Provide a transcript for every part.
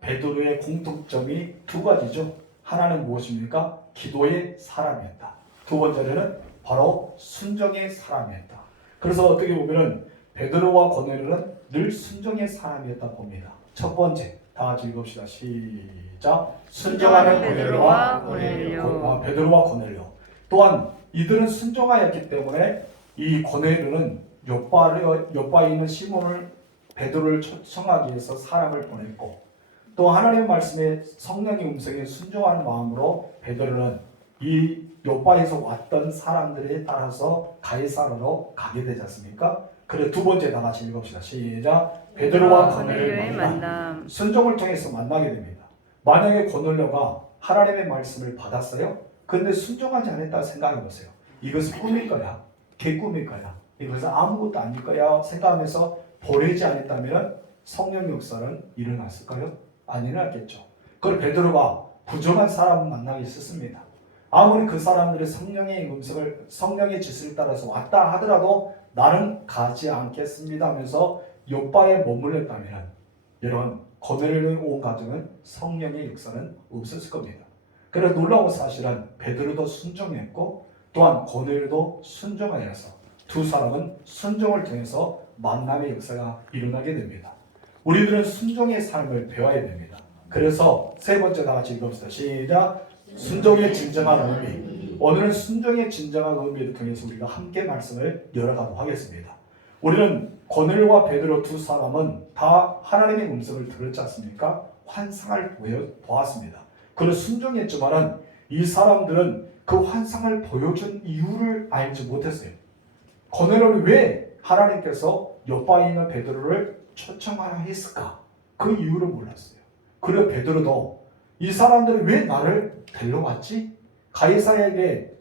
베드로의 공통점이 두 가지죠. 하나는 무엇입니까? 기도의 사람이었다. 두 번째는 바로 순종의 사람이었다. 그래서 어떻게 보면은 베드로와 고넬료는 늘 순종의 사람이었다 봅니다. 첫 번째, 다 같이 읽읍시다. 시작. 순종하는 베드로와 고넬료. 또한 이들은 순종하였기 때문에 이 고넬료는 요바에 있는 시몬을 베드로를 초청하기 위해서 사람을 보냈고, 또 하나님의 말씀에 성령의 음성에 순종하는 마음으로 베드로는 이 요바에서 왔던 사람들에 따라서 가이사라로 가게 되지 않습니까? 그래 두 번째 다 같이 읽읍시다. 시작. 베드로와 고넬료의 만남. 순종을 통해서 만나게 됩니다. 만약에 고넬료가 하나님의 말씀을 받았어요. 근데 순종하지 않았다 생각해 보세요. 이것은 꿈일 거야? 개꿈일 거야? 이것은 아무것도 아닐 거야? 생각하면서 보내지 않았다면 성령 역사는 일어났을까요? 안 일어났겠죠. 그리고 베드로가 부정한 사람을 만나기 있었습니다. 아무리 그 사람들의 성령의 음성을, 성령의 지시를 따라서 왔다 하더라도 나는 가지 않겠습니다 하면서 요바에 머물렀다면 여러분 고넬료의 온 가정은 성령의 역사는 없었을 겁니다. 그래서 놀라운 사실은 베드로도 순종했고 또한 고넬료도 순종하여서 두 사람은 순종을 통해서 만남의 역사가 일어나게 됩니다. 우리들은 순종의 삶을 배워야 됩니다. 그래서 세 번째 다 같이 읽읍시다. 시작. 순종의 진정한 의미. 오늘은 순종의 진정한 의미를 통해서 우리가 함께 말씀을 열어가도록 하겠습니다. 우리는 고넬료와 베드로 두 사람은 다 하나님의 음성을 들었지 않습니까? 환상을 보았습니다. 그는 순종했지만은 이 사람들은 그 환상을 보여준 이유를 알지 못했어요. 고넬료는 왜 하나님께서 요바에 있는 베드로를 초청하라 했을까? 그 이유를 몰랐어요. 그리고 베드로도 이 사람들이 왜 나를 데려왔지? 가이사라의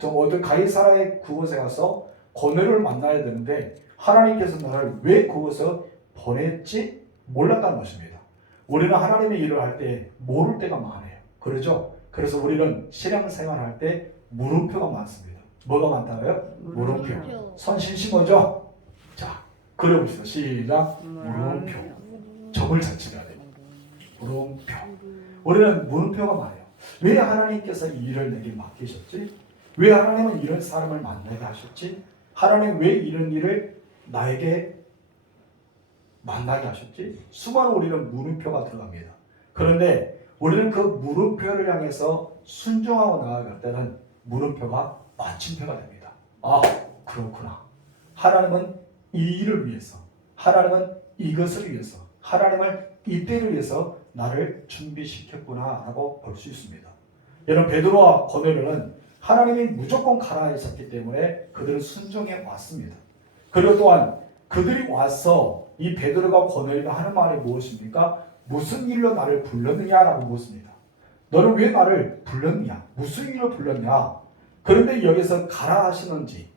그곳에 가서 고넬료를 만나야 되는데 하나님께서 나를 왜 그곳에 보냈지? 몰랐다는 것입니다. 우리는 하나님의 일을 할 때 모를 때가 많아요. 그렇죠? 그래서 우리는 신앙생활할 때 물음표가 많습니다. 뭐가 많다고요? 물음표. 선심심하죠? 자, 그려봅시다. 시작. 물음표. 점을 잘 치셔야 돼요. 물음표. 우리는 물음표가 많아요. 왜 하나님께서 이 일을 내게 맡기셨지? 왜 하나님은 이런 사람을 만나게 하셨지? 하나님 왜 이런 일을 나에게 만나게 하셨지? 수많은 우리는 물음표가 들어갑니다. 그런데 우리는 그 물음표를 향해서 순종하고 나아갈 때는 물음표가 마침표가 됩니다. 아, 그렇구나. 하나님은 이 일을 위해서, 하나님은 이것을 위해서, 하나님을 이때를 위해서 나를 준비시켰구나 라고 볼 수 있습니다. 여러분 베드로와 고넬료는 하나님이 무조건 가라 하셨기 때문에 그들은 순종해 왔습니다. 그리고 또한 그들이 와서 이 베드로가 고넬료가 하는 말이 무엇입니까? 무슨 일로 나를 불렀느냐라고 묻습니다. 너는 왜 나를 불렀냐? 무슨 일로 불렀냐? 그런데 여기서 가라 하시는지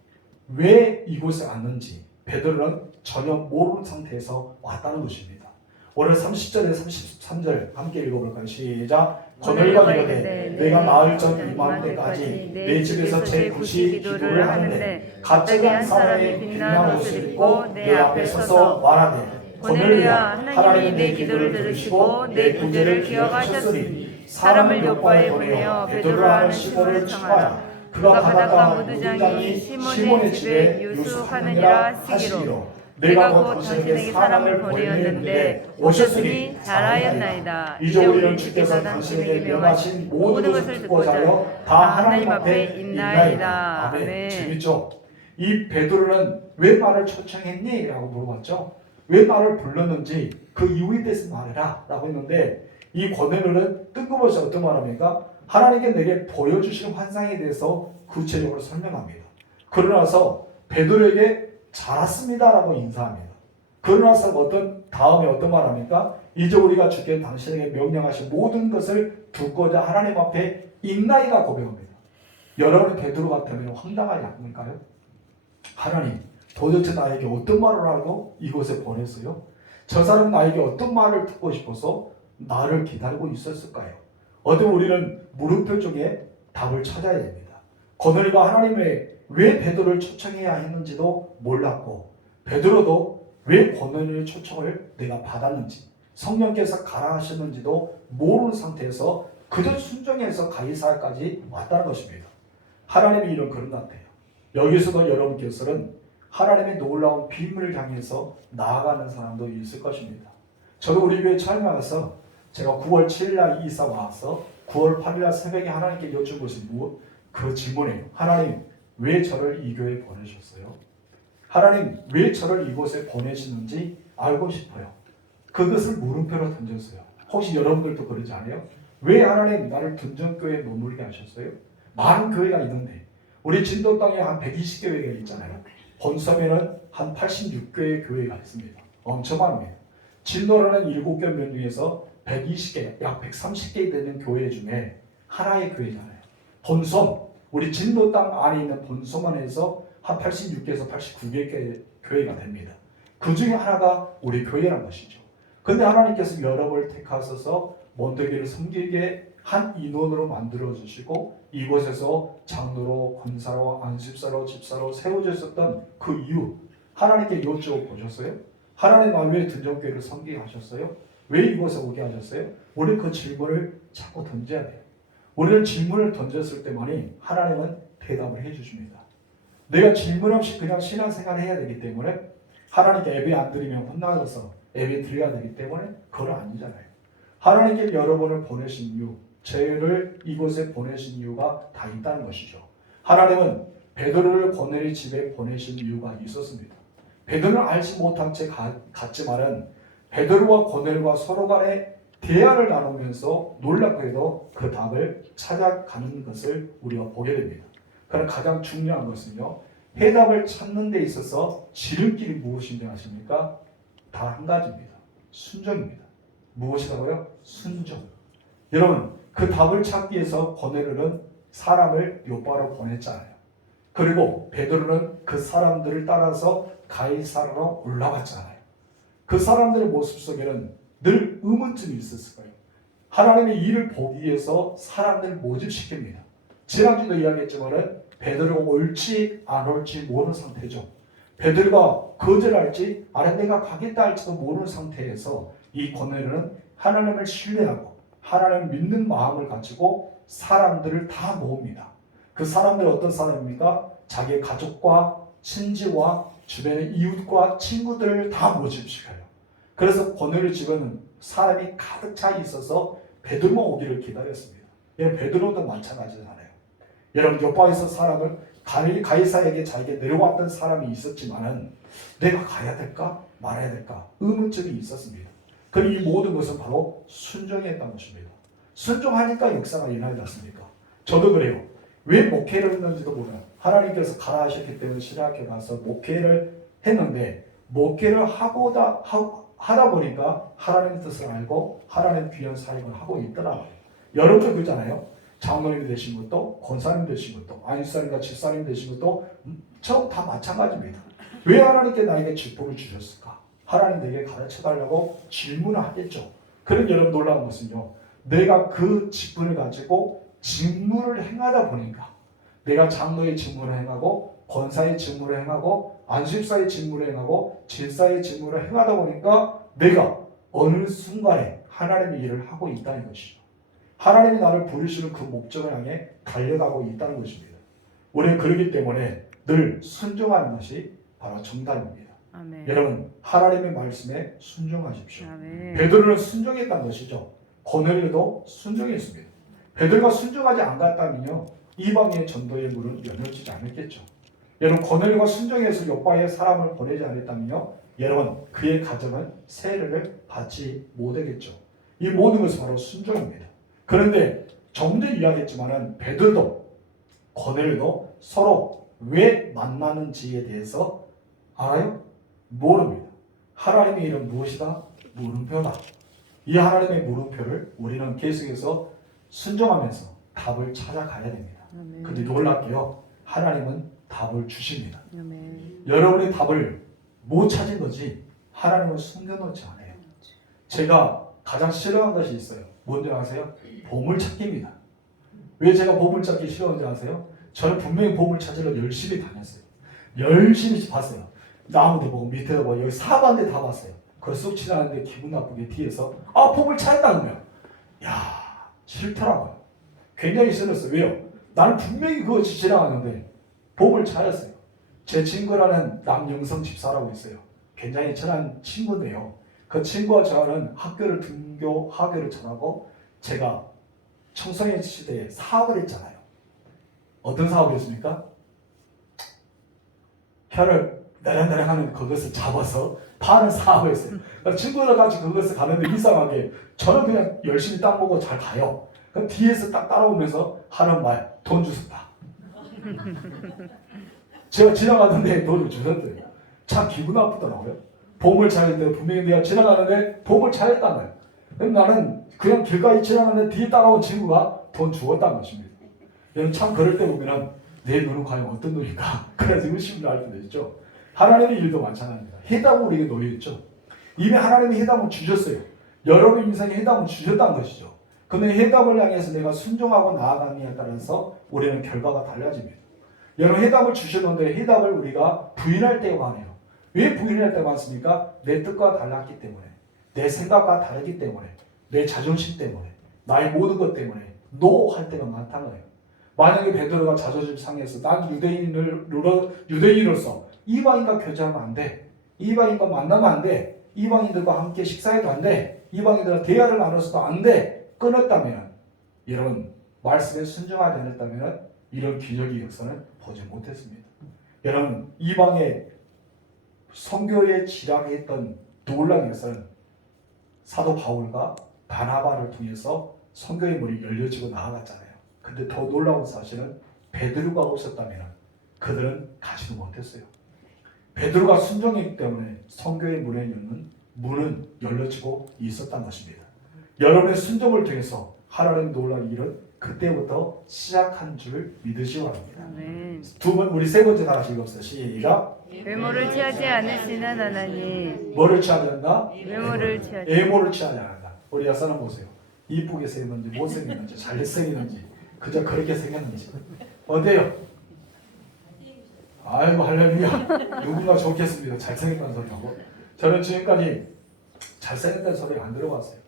왜 이곳에 왔는지 베드로는 전혀 모르는 상태에서 왔다는 것입니다. 오늘 30절에 33절 함께 읽어볼까요? 시작. 고넬료가 이르되 내가 나흘 전 이맘때까지 내 집에서 제 굿이 기도를 하는데 갑자기 한 사람이 빛난 옷을 입고 내 앞에 서서 말하되 고넬료야, 하나님이 내 기도를 들으시고 내 구제를 기억하셨으니 사람을 요바에 보내어 베드로라는 시몬을 청하라. 그가 바닷가 무두장이 시몬의 집에 유숙하느니라 하시기로 내가 곧 당신에게 사람을 보내었는데 오셨으니 잘하였나이다. 이제 우리는 주께서 당신에게 명하신 모든 것을 듣고자 하여 다 하나님 앞에 있나이다. 아멘. 재밌죠? 이 베드로는 왜 나를 초청했니? 라고 물어봤죠. 왜 나를 불렀는지 그 이유에 대해서 말해라 라고 했는데 이 고넬료는 뜬금없이 어떤 말합니까? 하나님께 내게 보여주신 환상에 대해서 구체적으로 설명합니다. 그러나서 베드로에게 잘 왔습니다 라고 인사합니다. 그러나서 다음에 어떤 말합니까? 이제 우리가 주께 당신에게 명령하신 모든 것을 듣고자 하나님 앞에 있나이다 고백합니다. 여러분 베드로 같으면 황당하지 않을까요? 하나님 도대체 나에게 어떤 말을 하고 이곳에 보냈어요? 저 사람 나에게 어떤 말을 듣고 싶어서 나를 기다리고 있었을까요? 어떤 우리는 물음표 중에 답을 찾아야 됩니다. 고넬료가 하나님의 왜 베드로를 초청해야 했는지도 몰랐고 베드로도 왜 고넬료의 초청을 내가 받았는지 성령께서 가라 하셨는지도 모르는 상태에서 그저 순종해서 가이사야까지 왔다는 것입니다. 하나님의 일은 그런 것 같아요. 여기서도 여러분께서는 하나님의 놀라운 비밀을 향해서 나아가는 사람도 있을 것입니다. 저도 우리 교회 처음 와서 제가 9월 7일날 이사 와서 9월 8일날 새벽에 하나님께 여쭌 것이 무엇? 그 질문이에요. 하나님, 왜 저를 이 교회에 보내셨어요? 하나님, 왜 저를 이곳에 보내시는지 알고 싶어요. 그것을 물음표로 던졌어요. 혹시 여러분들도 그러지 않아요? 왜 하나님 나를 둔전교회에 머물게 하셨어요? 많은 교회가 있는데 우리 진도 땅에 한 120교회가 있잖아요. 본섬에는 한 86교회 교회가 있습니다. 엄청 많습니다. 진도라는 7개 면 중에서 120개, 약 130개 되는 교회 중에 하나의 교회잖아요. 본섬, 우리 진도 땅 안에 있는 본섬 안에서 한 86개에서 89개 교회가 됩니다. 그 중에 하나가 우리 교회란 것이죠. 근데 하나님께서 여러분을 택하셔서 먼데기를 섬기게 한 인원으로 만들어 주시고 이곳에서 장로로, 권사로, 안식사로, 집사로 세워주셨던 그 이유, 하나님께 여쭈어 보셨어요? 하나님 왜 둔전교회를 섬기게 하셨어요? 왜 이곳에 오게 하셨어요? 우리 그 질문을 자꾸 던져야 돼요. 우리는 질문을 던졌을 때만이 하나님은 대답을 해주십니다. 내가 질문 없이 그냥 신앙생활을 해야 되기 때문에 하나님께 예배 안 드리면 혼나서 예배 드려야 되기 때문에 그건 아니잖아요. 하나님께 여러분을 보내신 이유, 저희를 이곳에 보내신 이유가 다 있다는 것이죠. 하나님은 베드로를 고넬의 집에 보내신 이유가 있었습니다. 베드로는 알지 못한 채 갔지만은 베드로와 고넬과 서로 간에 대화를 나누면서 놀랍게도 그 답을 찾아가는 것을 우리가 보게 됩니다. 그러나 가장 중요한 것은요, 해답을 찾는 데 있어서 지름길이 무엇인지 아십니까? 다 한 가지입니다. 순종입니다. 무엇이라고요? 순종. 여러분, 그 답을 찾기 위해서 고넬료는 사람을 요바로 보냈잖아요. 그리고 베드로는 그 사람들을 따라서 가이사라로 올라갔잖아요. 그 사람들의 모습 속에는 늘 의문점이 있었을 거예요. 하나님의 일을 보기 위해서 사람들을 모집시킵니다. 지난주도 이야기했지만은 베드로가 올지 안 올지 모르는 상태죠. 베드로가 거절할지 아래 내가 가겠다 할지도 모르는 상태에서 이 고넬료는 하나님을 신뢰하고 하나님을 믿는 마음을 가지고 사람들을 다 모읍니다. 그 사람들은 어떤 사람입니까? 자기의 가족과 친지와 주변의 이웃과 친구들을 다 모집시켜요. 그래서 고넬료 집에는 사람이 가득 차 있어서 베드로만 오기를 기다렸습니다. 베드로도 마찬가지잖아요. 여러분, 요바에서 사람을 가이사에게 자기에게 내려왔던 사람이 있었지만은 내가 가야 될까 말아야 될까 의문점이 있었습니다. 그리고 이 모든 것은 바로 순종했던 것입니다. 순종하니까 역사가 일어나지 않습니까? 저도 그래요. 왜 목회를 했는지도 몰라요. 하나님께서 가라 하셨기 때문에 신학교 가서 목회를 했는데 목회를 하다 보니까 하나님의 뜻을 알고 하나님의 귀한 사역을 하고 있더라고요. 여러분도 그러잖아요. 장로님이 되신 것도 권사님 되신 것도 안식사님과 집사님 되신 것도 저 다 마찬가지입니다. 왜 하나님께 나에게 직분을 주셨을까? 하나님 내게 가르쳐달라고 질문을 하겠죠. 그런 여러분 놀라운 것은요, 내가 그 직분을 가지고 직무를 행하다 보니까 내가 장로의 직무를 행하고 권사의 직무를 행하고 안식사의 직무를 행하고 질사의 직무를 행하다 보니까 내가 어느 순간에 하나님의 일을 하고 있다는 것이죠. 하나님이 나를 부르시는 그 목적을 향해 달려가고 있다는 것입니다. 우리는 그렇기 때문에 늘 순종하는 것이 바로 정답입니다. 아멘. 여러분, 하나님의 말씀에 순종하십시오. 아멘. 베드로는 순종했다는 것이죠. 고넬료도 순종했습니다. 베드로가 순종하지 않았다면요, 이방인의 전도의 문은 열려지지 않았겠죠. 여러분, 고넬료가 순종해서 요바에 사람을 보내지 않았다면요, 여러분 그의 가정은 세례를 받지 못하겠죠. 이 모든 것은 바로 순종입니다. 그런데 좀 전에 이야기했지만은 베드로도 고넬료도 서로 왜 만나는지에 대해서 알아요? 모릅니다. 하나님의 일은 무엇이다? 물음표다. 이 하나님의 물음표를 우리는 계속해서 순종하면서 답을 찾아가야 됩니다. 근데 놀랍게요, 하나님은 답을 주십니다. 아멘. 여러분의 답을 못 찾은 거지 하나님은 숨겨놓지 않아요. 제가 가장 싫어하는 것이 있어요. 뭔지 아세요? 보물찾기입니다. 왜 제가 보물찾기 싫어하는지 아세요? 저는 분명히 보물 찾으러 열심히 다녔어요. 열심히 봤어요. 나무도 보고 밑에도 보고 여기 사반대 다 봤어요. 그 쑥 지나가는데 기분 나쁘게 뒤에서 아 복을 찾았다는 거야. 야 싫더라고요. 굉장히 싫었어요. 왜요? 나는 분명히 그거 지나가는데 복을 찾았어요. 제 친구라는 남영성 집사라고 있어요. 굉장히 친한 친구인데요. 그 친구와 저는 학교를 등교 하교를 전하고 제가 청소년 시대에 사업을 했잖아요. 어떤 사업이었습니까? 혀를 나랑나랑 하는 그것을 잡아서 파는 사업을 했어요. 친구들 같이 그것을 가는데 이상하게 저는 그냥 열심히 딱 보고 잘 가요. 그럼 뒤에서 딱 따라오면서 하는 말, 돈 주셨다. 제가 지나가는데 돈을 주셨대요. 참 기분 나쁘더라고요. 보험을 찾는데 분명히 내가 지나가는데 보험을 찾았단 말이에요. 그럼 나는 그냥 길가에 지나가는데 뒤에 따라온 친구가 돈 주었다는 것입니다. 여러분 참 그럴 때 보면 내 눈은 과연 어떤 눈일까? 그래서 의심을 할 때도 있죠. 하나님의 일도 마찬가지입니다. 해답을 우리에게 놓여있죠. 이미 하나님이 해답을 주셨어요. 여러분 인생에 해답을 주셨다는 것이죠. 근데 해답을 향해서 내가 순종하고 나아가느냐에 따라서 우리는 결과가 달라집니다. 여러분 해답을 주셨는데 해답을 우리가 부인할 때가 많아요. 왜 부인할 때가 많습니까? 내 뜻과 달랐기 때문에, 내 생각과 다르기 때문에, 내 자존심 때문에, 나의 모든 것 때문에 노 할 때가 많다는 거예요. 만약에 베드로가 자존심 상해서 난 유대인으로서 이방인과 교제하면 안 돼. 이방인과 만나면 안 돼. 이방인들과 함께 식사해도 안 돼. 이방인들과 대화를 나눠서도 안 돼. 끊었다면 여러분 말씀에 순종하지 않았다면 이런 기적의 역사는 보지 못했습니다. 여러분 이방의 선교에 지향했던 놀라운 역사는 사도 바울과 바나바를 통해서 선교의 문이 열려지고 나아갔잖아요. 근데 더 놀라운 사실은 베드로가 없었다면 그들은 가지도 못했어요. 베드로가 순종했기 때문에 선교의 문은 열려지고 있었단 것입니다. 여러분의 순종을 통해서 하나님 놀라운 일은 그때부터 시작한 줄 믿으시기 바랍니다. 우리 세 번째 다 같이 읽읍시다. 시작. 외모를 취하지 않으시는 하나님. 뭐를 취하지 않는다? 외모를 취하지. 외모를 취하지 않는다. 우리 여사는 보세요. 이쁘게 생겼는지 못생겼는지 잘생겼는지 그저 그렇게 생겼는지 어때요? 아이고 할렐루야. 누군가 좋겠습니다. 잘생겼다는 소리하고. 저는 지금까지 잘생겼다는 소리 안 들어봤어요.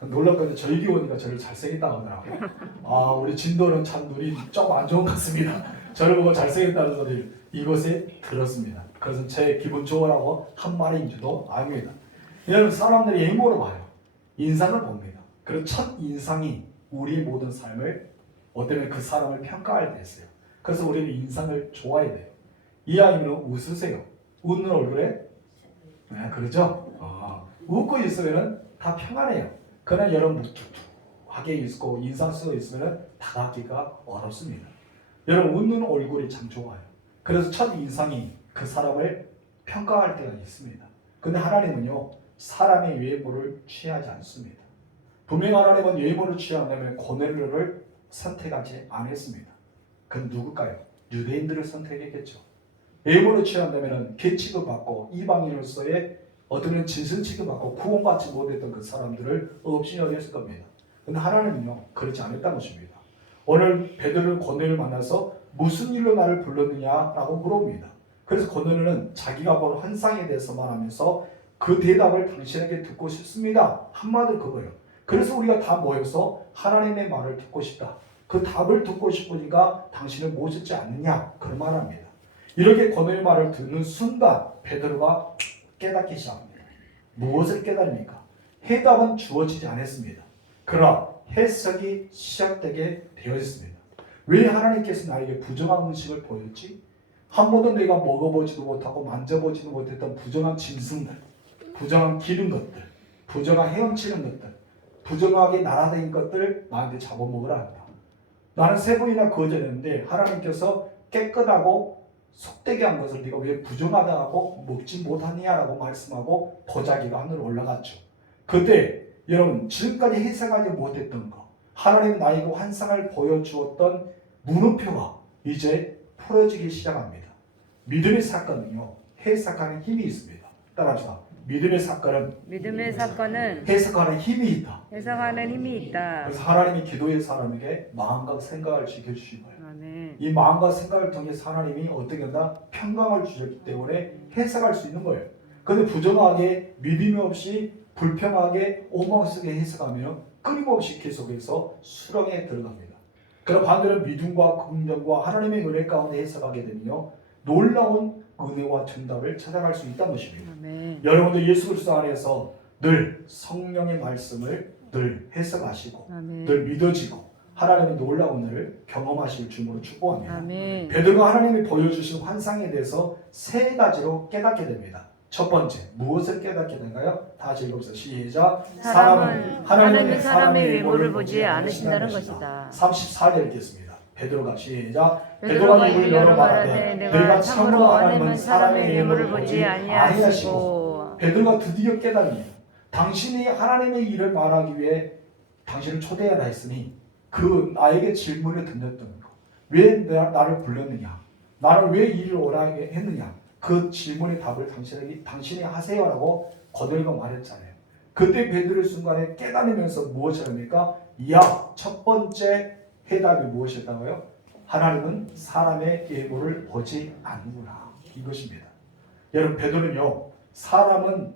놀랍게도 저희 교원이가 저를 잘생겼다고 하더라고요. 아 우리 진도는 참 눈이 좀 안 좋은 것 같습니다. 저를 보고 잘생겼다는 소리를 이곳에 들었습니다. 그래서 제 기분 좋으라고 한 말인 줄도 압니다. 여러분 사람들이 외모를 봐요. 인상을 봅니다. 그리고 첫 인상이 우리 모든 삶을 어쩌면 그 사람을 평가할 때 있어요. 그래서 우리는 인상을 좋아해야 돼요. 이 아이는 웃으세요. 웃는 얼굴에 네, 그렇죠? 웃고 있으면 다 평안해요. 그러나 여러분 묵툭툭하게 있고 인상 쓰고 있으면 다가기가 어렵습니다. 여러분 웃는 얼굴이 참 좋아요. 그래서 첫 인상이 그 사람을 평가할 때가 있습니다. 근데 하나님은요 사람의 외모를 취하지 않습니다. 분명 하나님은 외모를 취한다면 고넬료를 선택하지 않았습니다. 그럼 누굴까요? 유대인들을 선택했겠죠. 외모를 취한다면 계치도 받고 이방인으로서의 어떤 진승 취급받고 구원받지 못했던 그 사람들을 없이 여겼을 겁니다. 그런데 하나님은요 그렇지 않았다는 것입니다. 오늘 베드로는 고넬료를 만나서 무슨 일로 나를 불렀느냐라고 물어봅니다. 그래서 고넬료는 자기가 본 환상에 대해서 말하면서 그 대답을 당신에게 듣고 싶습니다. 한마디로 그거예요. 그래서 우리가 다 모여서 하나님의 말을 듣고 싶다. 그 답을 듣고 싶으니까 당신을 모셨지 않느냐 그런 말합니다. 이렇게 고넬료 말을 듣는 순간 베드로가 깨닫기 시작합니다. 무엇을 깨달습니까? 해답은 주어지지 않았습니다. 그러나 해석이 시작되게 되어 있습니다. 왜 하나님께서 나에게 부정한 음식을 보였지? 한 번도 내가 먹어보지도 못하고 만져보지도 못했던 부정한 짐승들, 부정한 기른 것들, 부정한 헤엄치는 것들, 부정하게 날아다닌 것들 나한테 잡아먹으라 한다. 나는 세 번이나 거절했는데 하나님께서 깨끗하고 속되게 한 것을 네가 왜 부정하다고 먹지 못하느냐라고 말씀하고 보자기가 하늘로 올라갔죠. 그때 여러분 지금까지 해석하지 못했던 거 하나님 나에게 환상을 보여주었던 물음표가 이제 풀어지기 시작합니다. 믿음의 사건은요 해석하는 힘이 있습니다. 따라합시다. 믿음의 사건은 해석하는 힘이 있다. 그래서 하나님이 기도의 사람에게 마음과 생각을 지켜주신 거예요. 이 마음과 생각을 통해서 하나님이 어떻게 한다? 평강을 주셨기 때문에 해석할 수 있는 거예요. 근데 부정하게 믿음이 없이 불평하게 오망스게 해석하면 끊임없이 계속해서 수렁에 들어갑니다. 그럼 반대로 믿음과 긍정과 하나님의 은혜 가운데 해석하게 되면요 놀라운 은혜와 정답을 찾아갈 수 있다는 것입니다. 아멘. 여러분들 예수 그리스도 안에서 늘 성령의 말씀을 늘 해석하시고 아멘. 늘 믿어지고 하나님의 놀라운 은혜를 경험하실 주님으로 축복합니다. 아멘. 베드로가 하나님이 보여주신 환상에 대해서 세 가지로 깨닫게 됩니다. 첫 번째, 무엇을 깨닫게 된가요? 다 같이 읽어보세요. 시작. 사람은 하나님의 사람의 외모를 보지 않으신다는 것이다. 34절 읽겠습니다. 베드로가 시작. 베드로가 입을 열어 말하되 내가 참으로 하나님은 사람의 외모를 보지 아니하시고. 베드로가 드디어 깨달습니다. 당신이 하나님의 일을 말하기 위해 당신을 초대하라 했으니 그 나에게 질문을 던졌던 거. 왜 나를 불렀느냐? 나를 왜 일을 오라 했느냐? 그 질문의 답을 당신이 하세요라고 거들고 말했잖아요. 그때 베드로의 순간에 깨달으면서 무엇을 합니까? 첫 번째 해답이 무엇이었다고요? 하나님은 사람의 예물을 보지 않는구나. 이것입니다. 여러분 베드로는요. 사람은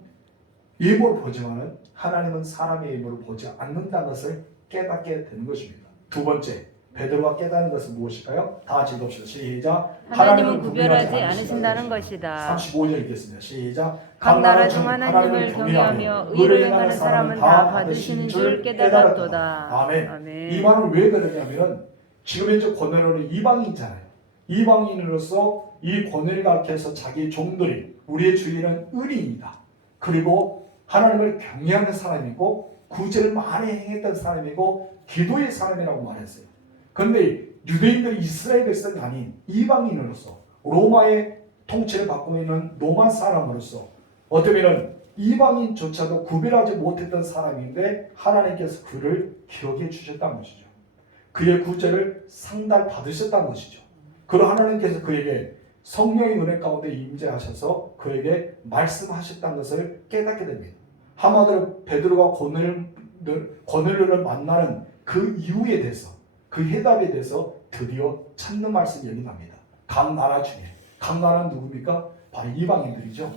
예물을 보지만은 하나님은 사람의 예물을 보지 않는다는 것을 깨닫게 되는 것입니다. 두 번째, 베드로가 깨닫는 것은 무엇일까요? 다 같이 읽읍시다. 시작. 하나님은 구별하지 않으신다는 것이다. 35절 읽겠습니다. 시작. 각 나라 중 하나님을 경외하며 의를 행하는 사람은 다 받으시는 줄 깨달았도다. 아멘. 아멘. 이 말은 왜 그러냐면 지금 현재 고넬로는 이방인이잖아요. 이방인으로서 이 고넬을 가르쳐서 자기 종들이 우리의 주인은 의리입니다. 그리고 하나님을 경외하는 사람이고 구제를 많이 행했던 사람이고 기도의 사람이라고 말했어요. 그런데 유대인들이 이스라엘 백성이 아닌 이방인으로서 로마의 통치를 받고 있는 로마 사람으로서 어쩌면 이방인조차도 구별하지 못했던 사람인데 하나님께서 그를 기억해 주셨다는 것이죠. 그의 구제를 상달 받으셨다는 것이죠. 그리고 하나님께서 그에게 성령의 은혜 가운데 임재하셔서 그에게 말씀하셨다는 것을 깨닫게 됩니다. 한마디로 베드로가 고넬료를 만나는 그 이유에 대해서 그 해답에 대해서 드디어 찾는 말씀이 여기 납니다. 각 나라 중에 각 나라는 누굽니까? 바로 이방인들이죠.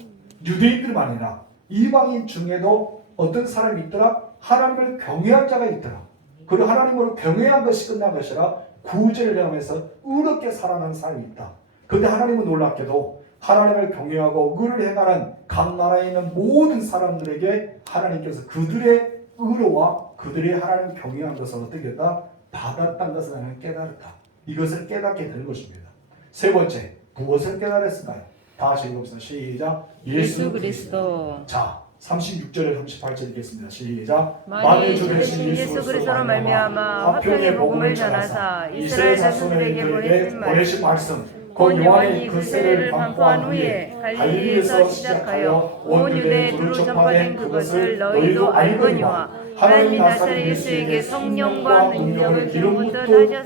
유대인들만 아니라 이방인 중에도 어떤 사람이 있더라? 하나님을 경외한 자가 있더라. 그리고 하나님으로 경외한 것이 끝난 것이 아니라 구제를 하면서 의롭게 살아가는 사람이 있다. 그런데 하나님은 놀랍게도 하나님을 경외하고 의를 행하는 각 나라에 있는 모든 사람들에게 하나님께서 그들의 의로와 그들이 하나님을 경외한 것을 어떻게 했다? 받았다는 것을 나는 깨달았다. 이것을 깨닫게 되는 것입니다. 세 번째, 무엇을 깨달았을까요? 다 같이 읽읍시다. 시작. 예수 그리스도. 자, 36절에 38절 읽겠습니다. 시작. 만일 주 대신 예수 그리스도로 말미암아 화평의 복음을 전하사 이스라엘 자손들에게 보내신 말씀 곧 요한이 그 세례를 반포한 후에 갈릴리에서 시작하여 온 유대에 두루 전파된 그것을 너희도 알거니와 하나님이 나사렛 예수에게 성령과 능력을 기름부터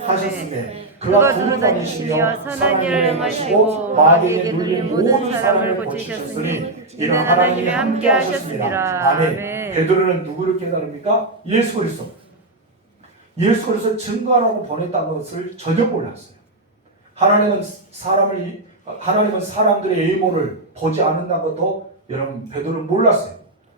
하셨으되 그가 두루 다니시며 선한 일을 행하시고 마귀에게 눌린 모든 사람을 고치셨으니 이는 하나님이 함께 하셨습니다. 아멘. 베드로는 누구를 깨달습니까? 예수 그리스도. 예수 그리스도 증거하라고 보냈다는 것을 전혀 몰랐어요. 하나님은 사람들의 예물을 보지 않는다는 것도 여러분 베드로는 몰랐어요.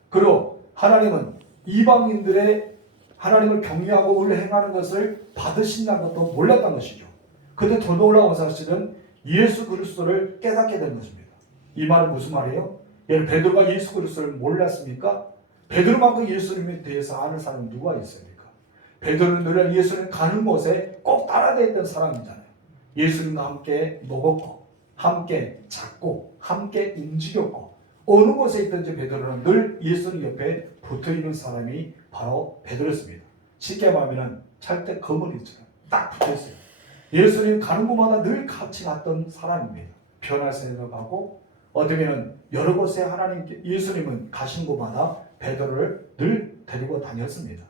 그리고 하나님은 이방인들의 하나님을 경외하고 의를 행하는 것을 받으신다는 것도 몰랐다는 것이죠. 그런데 더 놀라운 사실은 예수 그리스도를 깨닫게 된 것입니다. 이 말은 무슨 말이에요? 베드로가 예수 그리스도를 몰랐습니까? 베드로만큼 예수님에 대해서 아는 사람은 누가 있습니까? 베드로는 늘 예수님 가는 곳에 꼭 따라다녔던 사람이잖아요. 예수님과 함께 먹었고 함께 잤고 함께 움직였고 어느 곳에 있든지 베드로는 늘 예수님 옆에 붙어있는 사람이 바로 베드로였습니다. 쉽게 말하면 찰때 거머리처럼 딱 붙어있어요. 예수님 가는 곳마다 늘 같이 갔던 사람입니다. 변화세도 가고 어쩌면 여러 곳에 예수님은 가신 곳마다 베드로를 늘 데리고 다녔습니다.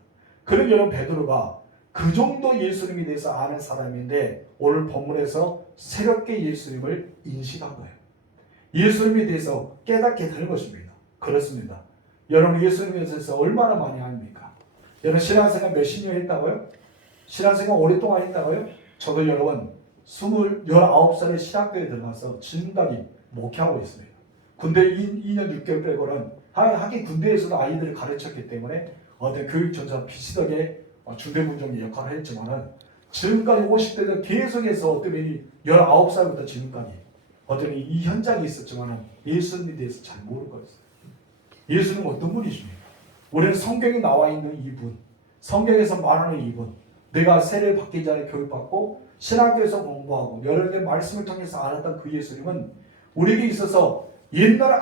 그런 여러분 베드로가 그 정도 예수님에 대해서 아는 사람인데 오늘 본문에서 새롭게 예수님을 인식한 거예요. 예수님에 대해서 깨닫게 되는 것입니다. 그렇습니다. 여러분 예수님에 대해서 얼마나 많이 압니까? 여러분 신앙생활 몇십 년 했다고요? 신앙생활 오랫동안 했다고요? 저도 여러분 19살에 신학교에 들어가서 지금까지 목회하고 있습니다. 군대 2년 6개월 빼고는 하긴 군대에서도 아이들을 가르쳤기 때문에 어떤 교육 전자 비슷하게 중대군종의 역할을 했지만은 지금까지 50대도 계속해서 어떤 19살부터 지금까지 어떤 이 현장에 있었지만은 예수님에 대해서 잘 모르고 있어요. 예수님은 어떤 분이십니까? 우리는 성경에 나와 있는 이분, 성경에서 말하는 이분, 내가 세례를 받기 전에 교육받고 신학교에서 공부하고 여러 개 말씀을 통해서 알았던 그 예수님은 우리에게 있어서 옛날에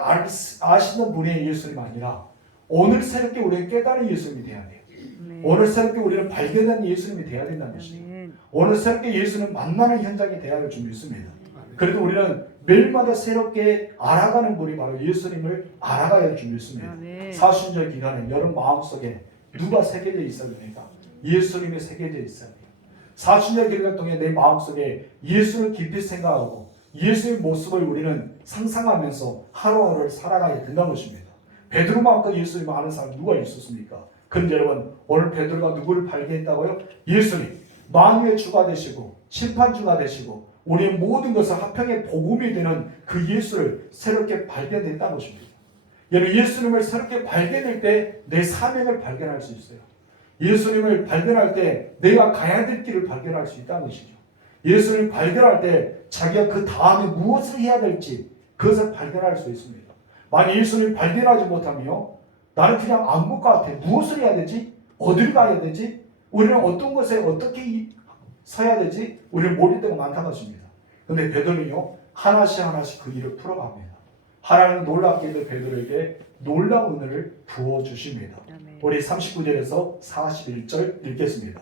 아시는 분의 예수님이 아니라 오늘 새롭게 우리가 깨달은 예수님이 돼야 돼요. 오늘 새롭게 우리는 발견한 예수님이 돼야 된다는 것이에요. 오늘 새롭게 예수님 만나는 현장이 돼야 할 줄 믿습니다. 그래도 우리는 매일마다 새롭게 알아가는 분이 바로 예수님을 알아가야 할 줄 믿습니다. 사순절 기간에 여러분 마음속에 누가 새겨져 있어야 됩니까? 예수님이 새겨져 있어야 돼요. 사순절 기간 동안 내 마음속에 예수를 깊이 생각하고 예수의 모습을 우리는 상상하면서 하루하루를 살아가야 된다는 것입니다. 베드로만큼 예수님을 아는 사람 누가 있었습니까? 그런데 여러분 오늘 베드로가 누구를 발견했다고요? 예수님, 만유의 주가 되시고 심판주가 되시고 우리의 모든 것을 화평의 복음이 되는 그 예수를 새롭게 발견했다는 것입니다. 여러분 예수님을 새롭게 발견할 때 내 사명을 발견할 수 있어요. 예수님을 발견할 때 내가 가야 될 길을 발견할 수 있다는 것이죠. 예수님을 발견할 때 자기가 그 다음에 무엇을 해야 될지 그것을 발견할 수 있습니다. 만약 예수님을 발견하지 못하면 나는 그냥 아무것 같아. 무엇을 해야 되지? 어딜 가야 되지? 우리는 어떤 것에 어떻게 서야 되지? 우리는 모를 때가 많다는 것입니다. 그런데 베드로는요 하나씩 하나씩 그 일을 풀어갑니다. 하나님은 놀랍게도 베드로에게 놀라운 은혜를 부어주십니다. 우리 39절에서 41절 읽겠습니다.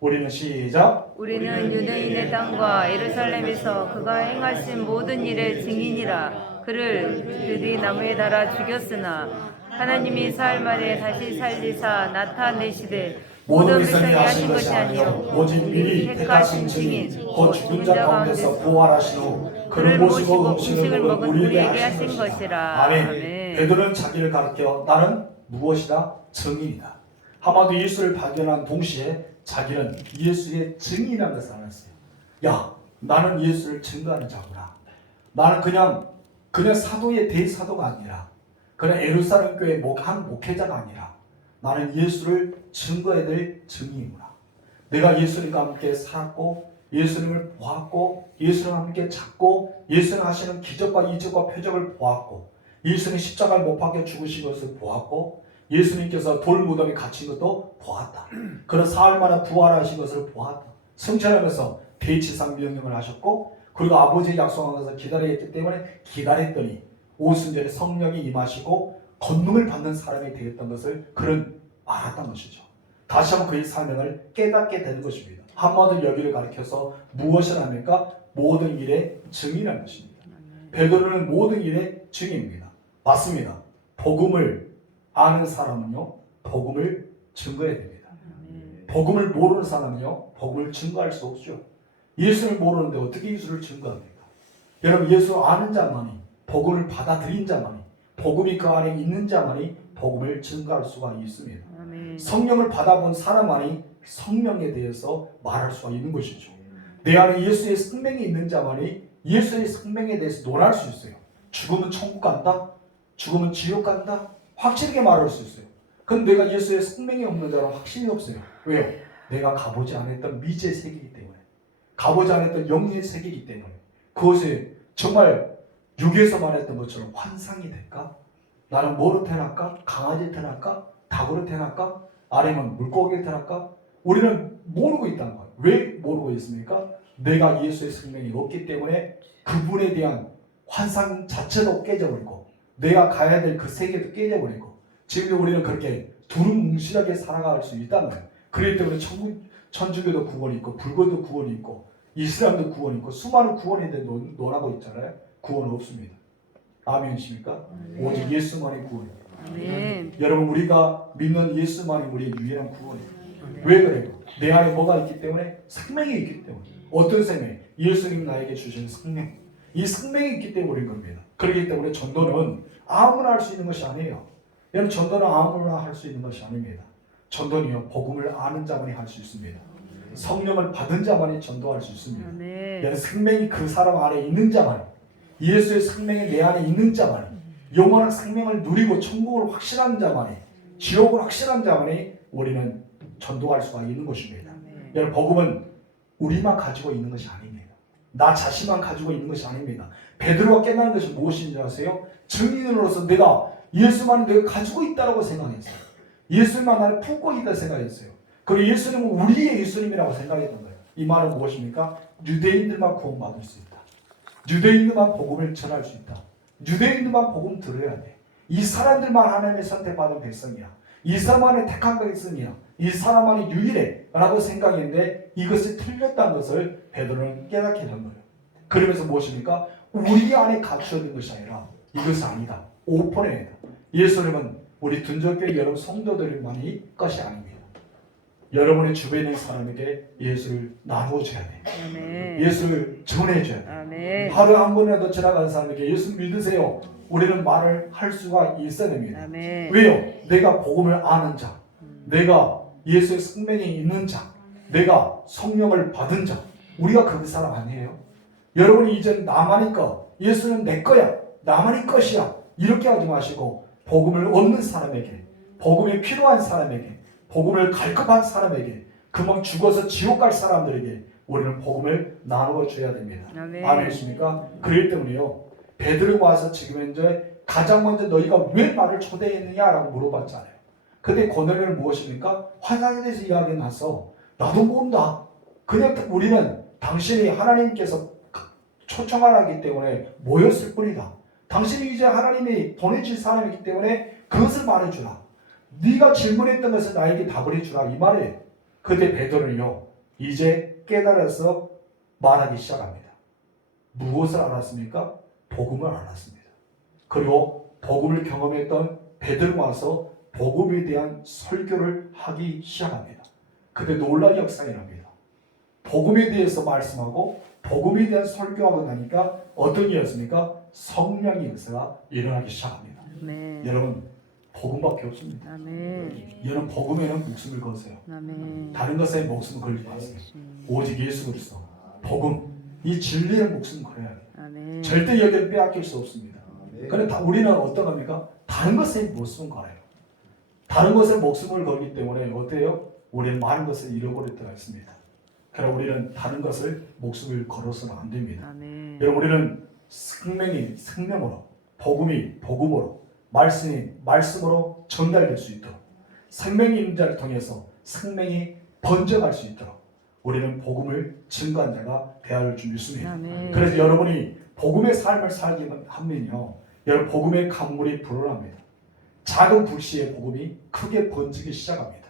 우리는 시작. 우리는 유대인의 땅과 예루살렘에서 그가 행하신 모든 일의 증인이라. 그를 그들이 나무에 달아 죽였으나 하나님이 사흘 만에 다시 살리사 나타내시되 모든 백성이 하신 것이 아니요 오직 미리 택하신 증인 곧 죽은 자 가운데서 부활하신 후 그를 모시고 음식을 먹은 우리에게 하신 것이라. 아멘. 베드로는 자기를 가르쳐 나는 무엇이다? 증인이다. 한마디로 예수를 발견한 동시에 자기는 예수의 증인이라는 것을 알았어요. 야, 나는 예수를 증거하는 자구나. 나는 그냥 사도의 대사도가 아니라 그냥 예루살렘 교회 한 목회자가 아니라 나는 예수를 증거해야 될 증인이구나. 내가 예수님과 함께 살았고 예수님을 보았고 예수님과 함께 찾고 예수님 하시는 기적과 이적과 표적을 보았고 예수님 십자가에 못 박혀 죽으신 것을 보았고 예수님께서 돌무덤에 갇힌 것도 보았다. 그런 사흘 만에 부활하신 것을 보았다. 승천하면서 대지상 명령을 하셨고 그리고 아버지의 약속한 것을 기다려야 했기 때문에 기다렸더니 오순절에 성령이 임하시고 권능을 받는 사람이 되었던 것을 그는 알았던 것이죠. 다시 한번 그의 사명을 깨닫게 되는 것입니다. 한마디로 여기를 가리켜서 무엇을 합니까? 모든 일의 증인이라는 것입니다. 베드로는 모든 일의 증인입니다. 맞습니다. 복음을 아는 사람은요 복음을 증거해야 됩니다. 복음을 모르는 사람은요 복음을 증거할 수 없죠. 예수를 모르는데 어떻게 예수를 증거합니까? 여러분 예수 아는 자만이 복음을 받아들인 자만이 복음이 그 안에 있는 자만이 복음을 증거할 수가 있습니다. 성령을 받아본 사람만이 성령에 대해서 말할 수가 있는 것이죠. 내 안에 예수의 생명이 있는 자만이 예수의 생명에 대해서 논할 수 있어요. 죽으면 천국 간다? 죽으면 지옥 간다? 확실하게 말할 수 있어요. 그런데 내가 예수의 생명이 없는 자는 확신이 없어요. 왜요? 내가 가보지 않았던 미지의 세계이기 때문에 가보지 않았던 영의 세계이기 때문에 그것이 정말 육에서 말했던 것처럼 환상이 될까? 나는 뭐로 태어날까? 강아지 태어날까? 닭으로 태어날까? 아니면 물고기로 태어날까? 우리는 모르고 있다는 거예요. 왜 모르고 있습니까? 내가 예수의 생명이 없기 때문에 그분에 대한 환상 자체도 깨져버리고 내가 가야 될 그 세계도 깨져버리고 지금도 우리는 그렇게 두루뭉실하게 살아갈 수 있다는 거예요. 그렇기 때문에 천주교도 구원이 있고 불교도 구원이 있고 이슬람도 구원이 있고 수많은 구원인데 논하고 있잖아요. 구원은 없습니다. 아멘이십니까? 오직 예수만이 구원입니다. 여러분 우리가 믿는 예수만이 우리의 유일한 구원입니다. 왜 그래요? 내 안에 뭐가 있기 때문에? 생명이 있기 때문에. 어떤 생명? 예수님 나에게 주신 생명. 이 생명이 있기 때문인 겁니다. 그렇기 때문에 전도는 아무나 할 수 있는 것이 아니에요. 여러분 전도는 아무나 할 수 있는 것이 아닙니다. 전도는요 복음을 아는 자만이 할 수 있습니다. 성령을 받은 자만이 전도할 수 있습니다. 여러분 생명이 그 사람 안에 있는 자만이 예수의 생명이 내 안에 있는 자만이 영원한 생명을 누리고 천국을 확실한 자만이, 지옥을 확실한 자만이 우리는 전도할 수가 있는 것입니다. 여러분, 복음은 우리만 가지고 있는 것이 아닙니다. 나 자신만 가지고 있는 것이 아닙니다. 베드로가 깨달은 것이 무엇인지 아세요? 증인으로서 내가 예수만 내가 가지고 있다고 생각했어요. 예수님만 나를 품고 있다 생각했어요. 그리고 예수님은 우리의 예수님이라고 생각했던 거예요. 이 말은 무엇입니까? 유대인들만 구원받을 수 있다. 유대인들만 복음을 전할 수 있다. 유대인들만 복음 들어야 돼. 이 사람들만 하나님의 선택받은 백성이야. 이 사람만의 택한 백성이야. 이 사람만이 유일해 라고 생각했는데 이것이 틀렸다는 것을 베드로는 깨닫게 된 거예요. 그러면서 무엇입니까? 우리 안에 갖추어진 것이 아니라 이것이 아니다. 오픈해야 돼. 예수님은 우리 둔전교회 여러분 성도들만이 것이 아닙니다. 여러분의 주변에 있는 사람에게 예수를 나누어줘야 돼. 아멘. 예수를 전해줘야 돼. 아멘. 하루 한 번이라도 지나가는 사람에게 예수 믿으세요. 우리는 말을 할 수가 있어야 됩니다. 아멘. 왜요? 내가 복음을 아는 자, 내가 예수의 생명이 있는 자, 내가 성령을 받은 자, 우리가 그 사람 아니에요? 여러분이 이제 나만의 것, 예수는 내 거야, 나만의 것이야 이렇게 하지 마시고 복음을 얻는 사람에게, 복음이 필요한 사람에게, 복음을 갈급한 사람에게, 금방 죽어서 지옥 갈 사람들에게 우리는 복음을 나누어 줘야 됩니다. 아멘이십니까? 그렇기 때문에요, 베드로가 와서 지금 현재 가장 먼저 너희가 왜 나를 초대했느냐라고 물어봤잖아요. 근데 고넬료는 무엇입니까? 환상에 대해서 이야기 나서 나도 모른다. 그냥 우리는 당신이 하나님께서 초청하기 때문에 모였을 뿐이다. 당신이 이제 하나님이 보내준 사람이기 때문에 그것을 말해주라. 네가 질문했던 것을 나에게 답을 해주라 이 말이에요. 그때 베드로는요 이제 깨달아서 말하기 시작합니다. 무엇을 알았습니까? 복음을 알았습니다. 그리고 복음을 경험했던 베드로가 와서 복음에 대한 설교를 하기 시작합니다. 그때 놀라운 역사가 일어납니다. 복음에 대해서 말씀하고 복음에 대한 설교하고 나니까 어떤 일이었습니까? 성령의 역사가 일어나기 시작합니다. 아멘. 여러분 복음밖에 없습니다. 아멘. 여러분 복음에는 목숨을 거세요. 아멘. 다른 것에 목숨을 걸지 마세요. 오직 예수 그리스도 복음 이 진리의 목숨 걸어야 돼요. 아멘. 절대 여기를 빼앗길 수 없습니다. 그런데 우리는 어떤 겁니까? 다른 것에 목숨을 걸어요. 다른 것에 목숨을 걸기 때문에 어때요? 우리는 많은 것을 잃어버릴 때가 있습니다. 그러나 우리는 다른 것을 목숨을 걸어서는 안 됩니다. 아멘. 여러분 우리는 생명이 생명으로, 복음이 복음으로, 말씀이 말씀으로 전달될 수 있도록, 생명의 임자를 통해서 생명이 번져갈 수 있도록 우리는 복음을 증거한 자가 되어야 줄 믿습니다. 아멘. 그래서 여러분이 복음의 삶을 살기 하면요, 여러분 복음의 강물이 불어납니다. 작은 불씨의 복음이 크게 번지기 시작합니다.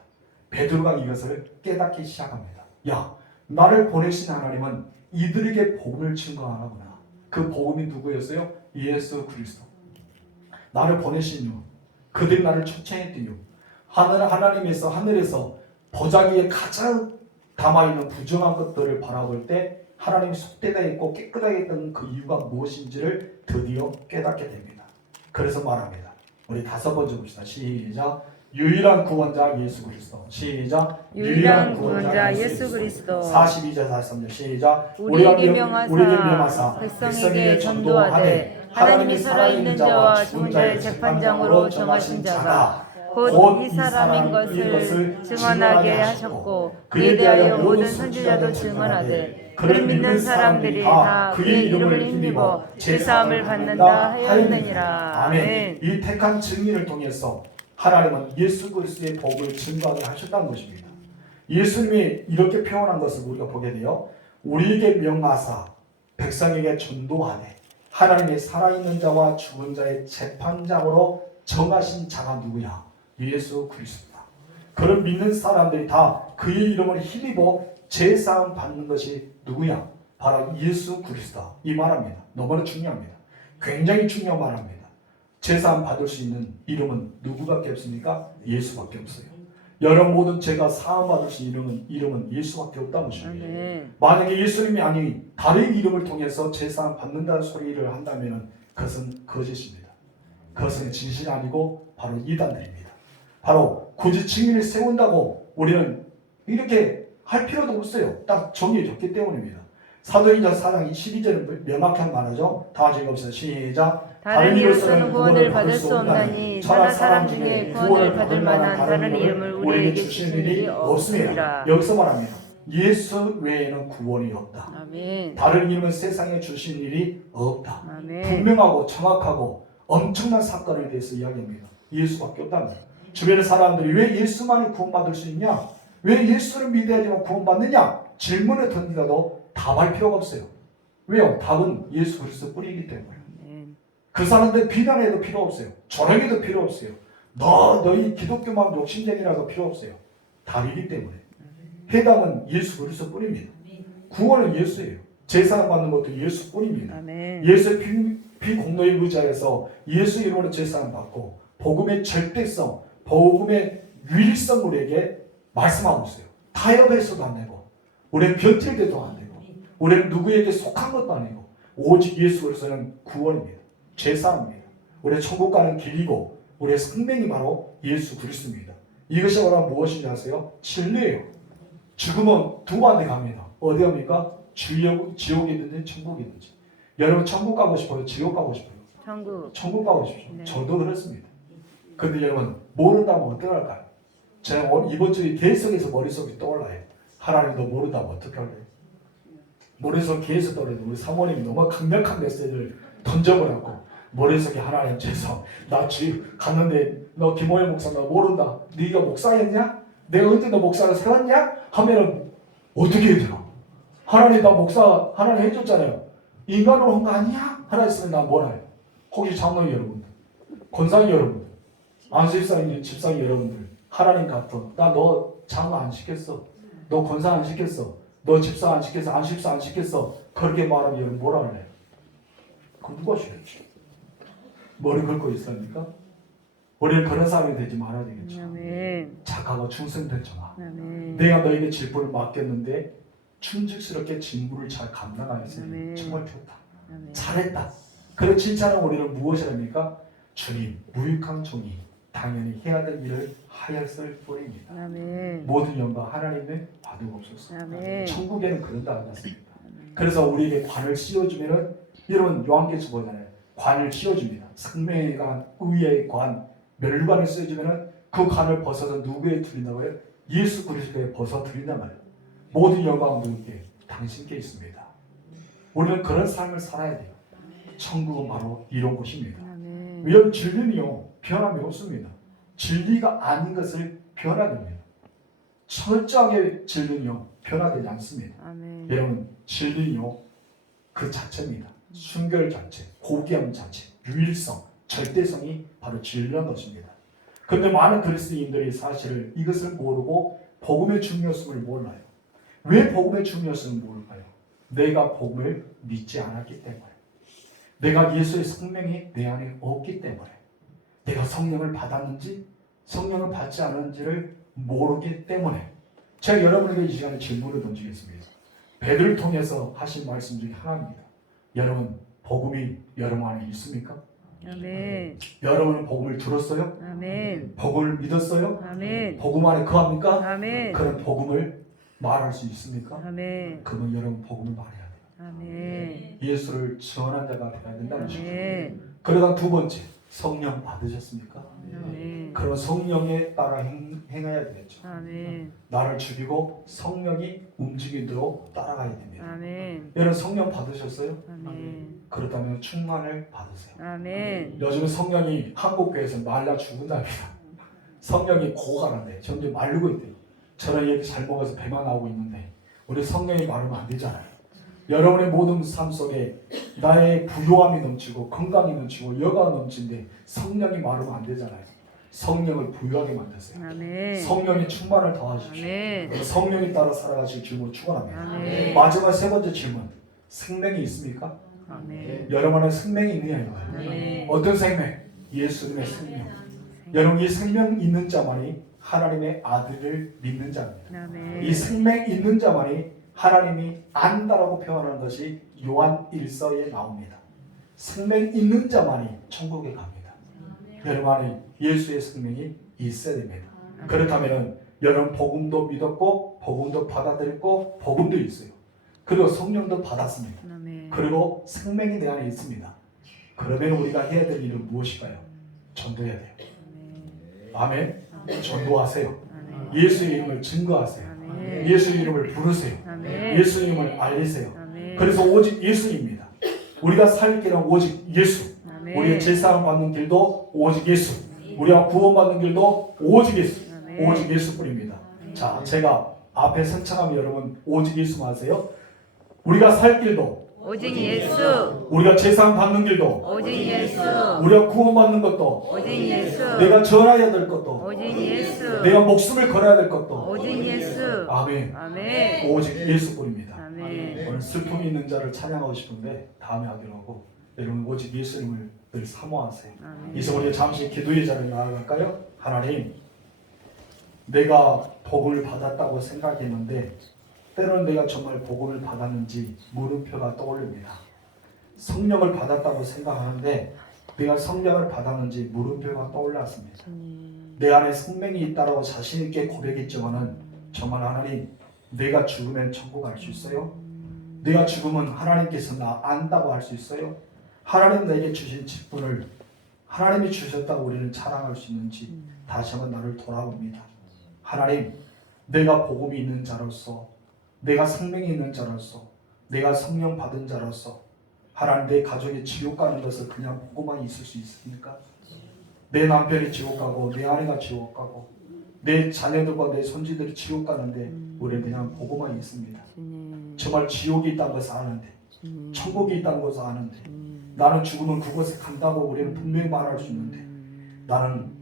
베드로가 이것을 깨닫기 시작합니다. 야, 나를 보내신 하나님은 이들에게 복음을 증거하는구나. 그 복음이 누구였어요? 예수 그리스도. 나를 보내신 유, 그들이 나를 초청했던 유, 하나님에서 하늘에서 보자기에 가장 담아있는 부정한 것들을 바라볼 때 하나님이 속되다 했고 깨끗하게 했던 그 이유가 무엇인지를 드디어 깨닫게 됩니다. 그래서 말합니다. 우리 다섯 번째 봅시다. 시작. 유일한 구원자 예수 그리스도. 시작. 유일한 구원자 예수 그리스도. 42절 43절 시작. 우리에게 명하사 백성에게 전도하되 하나님이 살아있는 자와 죽은 자의 재판장으로 정하신 자가 곧 이 사람인 것을 증언하게 하셨고 그에 대하여 모든 선지자도 증언하되 그를 믿는 사람들이 다 그의 이름을 힘입어 죄사함을 받는다 하였느니라. 아멘. 이 택한 증인을 통해서 하나님은 예수 그리스도의 복을 증거하게 하셨다는 것입니다. 예수님이 이렇게 표현한 것을 우리가 보게 돼요. 우리에게 명하사 백성에게 전도하되 하나님의 살아있는 자와 죽은 자의 재판장으로 정하신 자가 누구냐? 예수 그리스도다. 그를 믿는 사람들이 다 그의 이름을 힘입어 제사함 받는 것이 누구냐? 바로 예수 그리스도다. 이 말합니다. 너무나 중요합니다. 굉장히 중요한 말합니다. 제사함 받을 수 있는 이름은 누구밖에 없습니까? 예수밖에 없어요. 여러분 모든 죄가 사함 받을 수 있는 이름은 예수밖에 없다는 것입니다. 만약에 예수님이 아닌 다른 이름을 통해서 제사함 받는다는 소리를 한다면 그것은 거짓입니다. 그것은 진실이 아니고 바로 이단들입니다. 바로 굳이 증인을 세운다고 우리는 이렇게 할 필요도 없어요. 딱 정해졌기 때문입니다. 사도행전 4장 12절은 명확한 말이죠. 다 같이 읽읍시다. 시작. 다른 이로서는 구원을 받을 수 없나니 천하 사람 중에 구원을 받을 만한 다른 이름을 우리에게 주신 일이 없습니다. 여기서 말합니다. 예수 외에는 구원이 없다. 아멘. 다른 이름은 세상에 주신 일이 없다. 아멘. 분명하고 정확하고 엄청난 사건에 대해서 이야기합니다. 예수밖에 없답니다. 주변의 사람들이 왜 예수만이 구원받을 수 있냐? 왜 예수를 믿어야지만 구원받느냐? 질문을 던지다도 답할 필요가 없어요. 왜요? 답은 예수 그리스도 뿐이기 때문에. 그 사람들 비난해도 필요 없어요. 조롱해도 필요 없어요. 너희 기독교만 욕심쟁이라도 필요 없어요. 답이기 때문에. 해답은 예수 그리스도 뿐입니다. 구원은 예수예요. 제사를 받는 것도 예수 뿐입니다. 예수의 비공로에 의지해서 예수 이름으로 제사를 받고 복음의 절대성, 복음의 유일성 우리에게 말씀하고 있어요. 타협해서도 안 되고 우리는 변질돼도 안 되고 우리는 누구에게 속한 것도 아니고 오직 예수 그리스도는 구원입니다. 제사입니다. 우리의 천국 가는 길이고 우리의 생명이 바로 예수 그리스도입니다. 이것이 바로 무엇인지 아세요? 진리예요. 죽으면 두 반대 갑니다. 어디 갑니까? 지옥이든지 천국이든지. 여러분 천국 가고 싶어요? 지옥 가고 싶어요? 천국 가고 싶죠. 네. 저도 그렇습니다. 근데 여러분 모른다면 어떡할까요? 제가 이번 주에 계속해서 머릿속에 떠올라요. 하나님도 모른다면 어떻게 할래요? 머릿속에 계속 떠올라요. 우리 사모님이 너무 강력한 메시지를 던져버렸고 머릿속에 하나님 죄송 나 집 갔는데 너 김호영 목사 너 모른다. 네가 목사였냐? 내가 언제 너 목사를 세웠냐? 하면은 어떻게 해야 돼요? 하나님 나 목사 하나님 해줬잖아요. 인간으로 한 거 아니야? 하나님 있으면 나 뭐라요? 혹시 장로님 여러분들 권사님 여러분들 안수집사님 집사님 여러분들 하나님 같은 나 너 장로 안 시켰어. 너 권사 안 시켰어. 너 집사 안 시켰어. 안수집사 안 시켰어. 그렇게 말하면 여러분 뭐라 할래요? 그럼 누가 시켰지? 머리 긁고 있습니까? 우리는 그런 사람이 되지 말아야 되겠죠. 아멘. 착하고 충성된 전화. 아멘. 내가 너에게 질문을 맡겼는데 충직스럽게 직무를 잘 감당하였으니 아멘. 정말 좋다. 아멘. 잘했다. 그런 칭찬은 우리는 무엇이랍니까? 주님, 무익한 종이 당연히 해야 될 일을 하였을 뿐입니다. 아멘. 모든 영광 하나님의 받으옵소서. 아멘. 천국에는 그런 다 않았습니다. 그래서 우리에게 관을 씌워주면은 이런 요한계시록 보잖아요. 관을 씌워줍니다. 생명의 관, 의의 관, 멸관을 씌워주면은 그 관을 벗어서 누구에 드린다고요? 예수 그리스도에 벗어 드린단 말이에요. 모든 영광은 누구께? 당신께 있습니다. 우리는 그런 삶을 살아야 돼요. 천국은 바로 이런 곳입니다. 왜냐하면 진리는요 변함이 없습니다. 진리가 아닌 것을 변화됩니다. 철저하게 진리는요 변화되지 않습니다. 아멘. 여러분 진리는요 그 자체입니다. 순결 자체, 고귀함 자체, 유일성, 절대성이 바로 진리라는 것입니다. 그런데 많은 그리스도인들이 사실을 이것을 모르고 복음의 중요성을 몰라요. 왜 복음의 중요성을 모를까요? 내가 복음을 믿지 않았기 때문에, 내가 예수의 생명이 내 안에 없기 때문에, 내가 성령을 받았는지 성령을 받지 않았는지를 모르기 때문에. 제가 여러분에게 이 시간에 질문을 던지겠습니다. 베드로를 통해서 하신 말씀 중에 하나입니다. 여러분 복음이 여러분 안에 있습니까? 아멘. 여러분은 복음을 들었어요? 아멘. 복음을 믿었어요? 아멘. 복음 안에 거합니까? 아멘. 그런 복음을 말할 수 있습니까? 아멘. 그러면 여러분 복음을 말해야 돼요. 아멘. 예수를 전한 자가 되어야 된다는 것입니다. 아멘. 그러다 두 번째, 성령 받으셨습니까? 아멘. 그럼 성령에 따라 행해야 되겠죠. 아멘. 나를 죽이고 성령이 움직이도록 따라가야 됩니다. 아멘. 여러분 성령 받으셨어요? 아멘. 그렇다면 충만을 받으세요. 아멘. 요즘 성령이 한국교회에서 말라 죽은답니다. 성령이 고가는데 점점 마르고 있대요. 저는 이렇게 잘 먹어서 배만 나오고 있는데 우리 성령이 마르면 안 되잖아요. 여러분의 모든 삶 속에 나의 부요함이 넘치고 건강이 넘치고 여가가 넘치는데 성령이 마르면 안 되잖아요. 성령을 부유하게 만드세요. 아멘. 성령의 충만을 더하십시오. 아멘. 성령에 따라 살아가실 질문을 축원합니다. 아멘. 마지막 세 번째 질문. 생명이 있습니까? 아멘. 여러분 안에 생명이 있느냐 이거예요. 아멘. 어떤 생명? 예수님의 생명. 여러분 이 생명 있는 자만이 하나님의 아들을 믿는 자입니다. 아멘. 이 생명 있는 자만이 하나님이 안다라고 표현하는 것이 요한 1서에 나옵니다. 생명 있는 자만이 천국에 갑니다. 여러분 안에 예수의 생명이 있어야 됩니다. 그렇다면 여러분 복음도 믿었고 복음도 받아들였고 복음도 있어요. 그리고 성령도 받았습니다. 아멘. 그리고 생명이 내 안에 있습니다. 그러면 우리가 해야 될 일은 무엇일까요? 전도해야 돼요. 아멘. 전도하세요. 아멘. 예수의 이름을 증거하세요. 아멘. 예수의 이름을 부르세요. 아멘. 예수의 이름을 알리세요. 아멘. 그래서 오직 예수입니다. 우리가 살 길은 오직 예수. 아멘. 우리의 제사함 받는 길도 오직 예수. 우리가 구원받는 길도 오직 예수. 아멘. 오직 예수뿐입니다. 자, 제가 앞에 선창하면 여러분 오직 예수만 하세요. 우리가 살 길도, 오직 예수. 우리가 제사함 받는 길도, 오직 예수. 우리가 구원받는 것도, 오직 예수. 내가 전해야 될 것도, 오직 예수. 내가 목숨을 걸어야 될 것도, 오직 예수. 아멘. 아멘. 오직 예수뿐입니다. 아멘. 오늘 슬픔이 있는 자를 찬양하고 싶은데 다음에 하기로 하고, 여러분 오직 예수님을 늘 사모하세요. 아멘. 이제 우리 잠시 기도의 자리에 나아갈까요? 하나님, 내가 복음을 받았다고 생각했는데 때로는 내가 정말 복음을 받았는지 물음표가 떠올립니다. 성령을 받았다고 생각하는데 내가 성령을 받았는지 물음표가 떠올랐습니다. 내 안에 생명이 있다라고 자신 있게 고백했지만은 정말 하나님, 내가 죽으면 천국 갈 수 있어요? 내가 죽으면 하나님께서 나 안다고 할 수 있어요? 하나님 내게 주신 직분을 하나님이 주셨다고 우리는 자랑할 수 있는지 다시 한번 나를 돌아봅니다. 하나님, 내가 복음이 있는 자로서, 내가 생명이 있는 자로서, 내가 성령 받은 자로서 하나님, 내 가족이 지옥 가는 것을 그냥 보고만 있을 수 있습니까? 내 남편이 지옥 가고 내 아내가 지옥 가고 내 자녀들과 내 손지들이 지옥 가는데 우리는 그냥 보고만 있습니다. 정말 지옥이 있다는 것을 아는데, 천국이 있다는 것을 아는데, 나는 죽으면 그곳에 간다고 우리는 분명히 말할 수 있는데 나는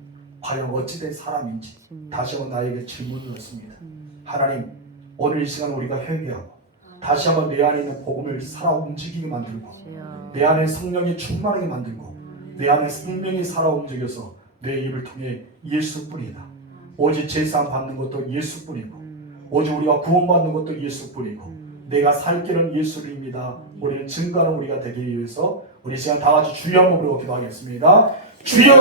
과연 어찌된 사람인지 다시 한번 나에게 질문을 넣습니다. 하나님, 오늘 이 시간 우리가 회개하고 다시 한번 내 안에 있는 복음을 살아 움직이게 만들고 내 안에 성령이 충만하게 만들고 내 안에 생명이 살아 움직여서 내 입을 통해 예수뿐이다. 오직 제사함 받는 것도 예수뿐이고 오직 우리가 구원받는 것도 예수뿐이고 내가 살 길은 예수입니다. 우리는 증거하는 우리가 되기 위해서 우리 시간 다 같이 주여 한번 부르고 기도하겠습니다. 주여!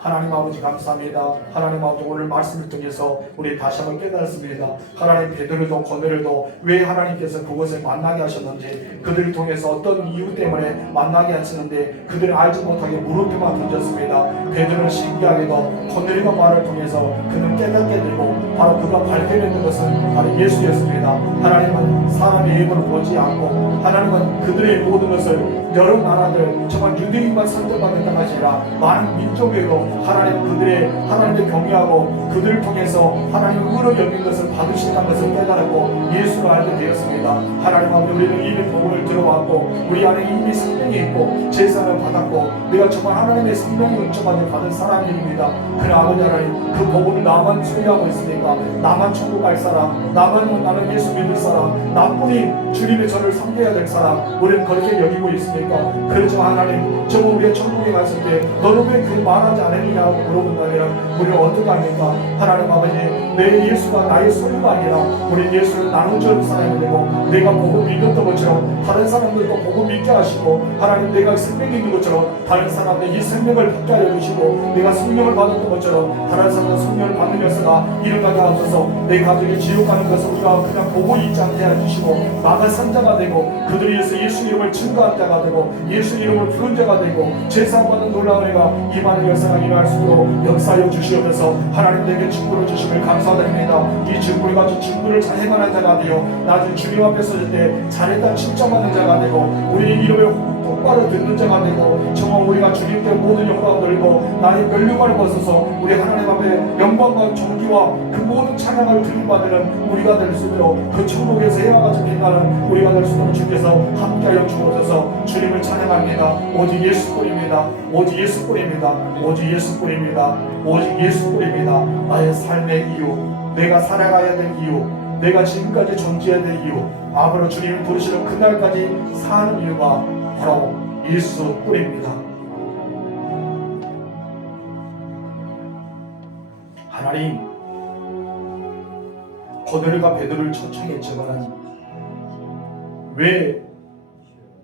하나님 아버지 감사합니다. 하나님 아버지 오늘 말씀을 통해서 우리 다시 한번 깨달았습니다. 하나님 베드로도 고넬료도 왜 하나님께서 그곳에 만나게 하셨는지, 그들을 통해서 어떤 이유 때문에 만나게 하시는데 그들은 알지 못하게 물음표만 던졌습니다. 베드로는 신기하게도 고넬료가 말을 통해서 그는 깨닫게 되고 바로 그가 발견했던 것은 바로 예수였습니다. 하나님은 사람의 입을 보지 않고 하나님은 그들의 모든 것을 여러 나라들 정말 유대인만 선택받는 것이 아니라 많은 민족에도 하나님 그들의 하나님을 경외하고 그들을 통해서 하나님의 의로 여긴 것을 받으신다는 것을 깨달았고 예수를 알게 되었습니다. 하나님 아버지, 우리는 이미 복음을 들어왔고 우리 안에 이미 생명이 있고 제사를 받았고 내가 정말 하나님의 생명을 은총받은 받은 사람입니다. 그래 아버지 하나님, 그 복음을 나만 소유하고 있으니까 나만 천국 갈 사람, 나는 예수 믿을 사람, 나뿐이 주님의 저를 섬겨야 될 사람, 우리는 그렇게 여기고 있으니까 그렇지만 하나님, 정말 우리가 천국에 갔을 때 너는 왜 그 말하지 않았느냐고 물어본다면 우리는 어떻게 합니까? 하나님 아버지, 내 예수가 나의 소유가 아니라 우리 예수를 나눠주는 사람이 되고 내가 복음 믿었던 것처럼 다른 사람들도 복음 믿게 하시고 하나님, 내가 생명이 있는 것처럼 다른 사람들 이 생명을 받게 하여 주시고 내가 성령을 받았던 것처럼 다른 사람들 성령을 받는 것을 일어나게 하소서. 내 가족이 지옥 가는 것을 우리가 그냥 보고 있지 않게 해주시고 나가 산자가 되고 그들을 위해서 예수 이름을 증거한 자가 되고 예수 이름을 부른 자가 되고 제사받은 놀라운 애가 임하는 역사가 일어날 수 있도록 역사하여 주시옵소서. 하나님, 내게 직분을 주심을 감사드립니다. 이 직분을 가지고 직분을 잘 행하는 자가 되어 나중에 주님 앞에 서실 때 잘했다 칭찬받는 자가 되고 우리의 이름을 똑바로 듣는 자가 되고 정말 우리가 주님께 모든 영광을 돌리고 나의 멸류관을 벗어서 우리 하나님 앞에 영광과 존귀와 그 모든 찬양을 드림받는 우리가 될 수 있도록 그 천국에서 해와같이 빛나는 우리가 될 수 있도록 주께서 함께하여 주옵소서. 주님을 찬양합니다. 오직 예수뿐입니다. 오직 예수뿐입니다. 오직 예수뿐입니다. 오직 예수뿐입니다. 나의 삶의 이유, 내가 살아가야 될 이유, 내가 지금까지 존재해야 될 이유, 앞으로 주님을 부르시는 그날까지 사는 이유가 바로 예수뿐입니다. 하나님, 고넬료가 베드로를 초청했지만 왜